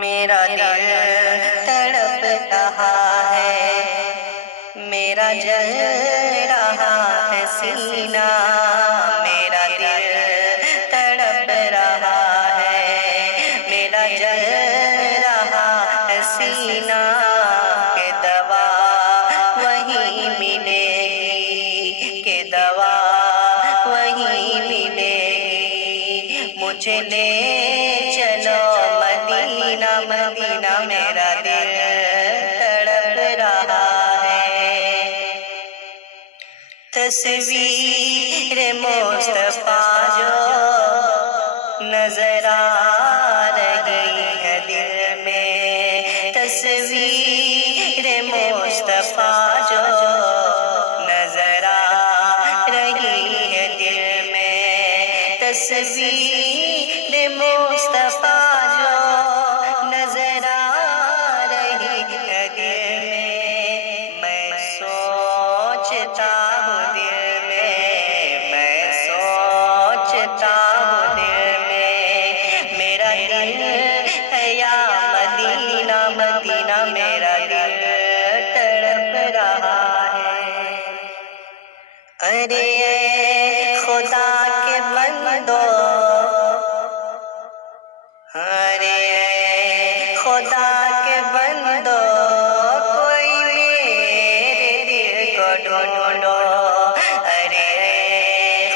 میرا دل تڑپ رہا ہے، میرا جل رہا ہے سینہ، میرا دل تڑپ رہا ہے، میرا جل رہا ہے سینہ، کہ دوا وہیں ملے گی، کہ دوا وہیں ملے گی، مجھے لے چلو مدینہ مدینہ، میرا دل تڑپ رہا ہے۔ تصویر مصطفیٰ جو نظر آ رہی ہے دل میں، تصویر مصطفیٰ جو نظر آ رہی ہے دل میں، تصویر مصطفیٰ جو نظر آ رہی ہے دل میں سوچتا ہوں دل میں سوچتا ہوں دل میں، میرا دل ہے یا مدینہ مدینہ، میرا دل تڑپ رہا ہے۔ ارے اے خدا کے بندو، ارے اے خدا کے بندو، کوئی میرے دل کو ڈھونڈو، ارے اے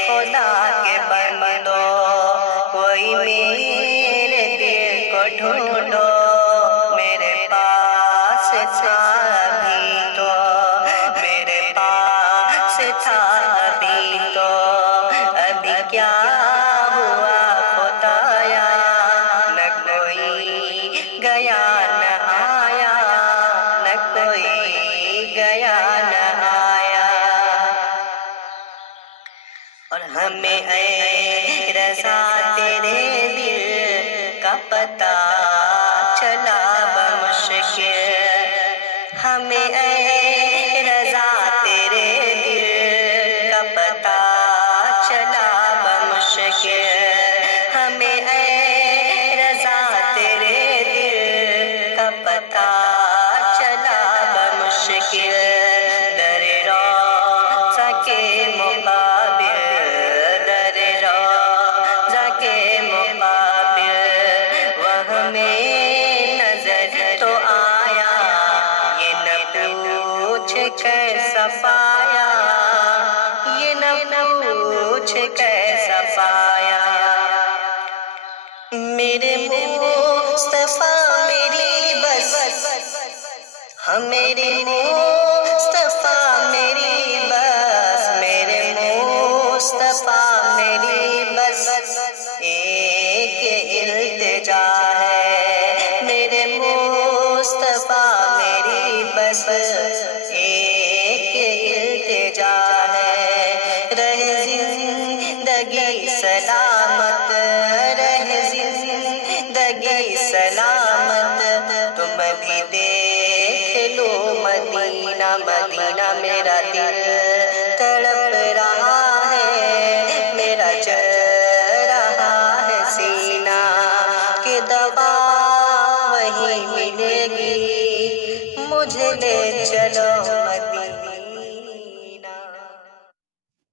خدا کے بندو، کوئی میرے دل کو ڈھونڈو، میرے پاس تھا ابھی تو، میرے پاس تھا ابھی تو، ابھی کیا ہوا خدایا، نہ کوئی گیا نہ آیا، نہ کوئی گیا نہ آیا، اور ہمیں اے رضا تیرے دل کا پتہ چلا بمشکل، ہمیں اے رضا تیرے دل کا پتہ چلا بمشکل، ہمیں اے رضا تیرے دل کا پتہ چلا بمشکل، در روضہ کے مقابل، در روضہ کے مقابل، وہ ہمیں نظر تو آیا، یہ نہ پوچھ کیسا پایا، یہ نہ پوچھ کیسا پایا، میرے مصطفیٰ میری بس، ہم میرے مصطفیٰ میری بس، میرے مصطفیٰ میری بس، ایک التجا ہے، میرے مصطفیٰ میری بس، ایک التجا ہے، رہے زندگی سلامت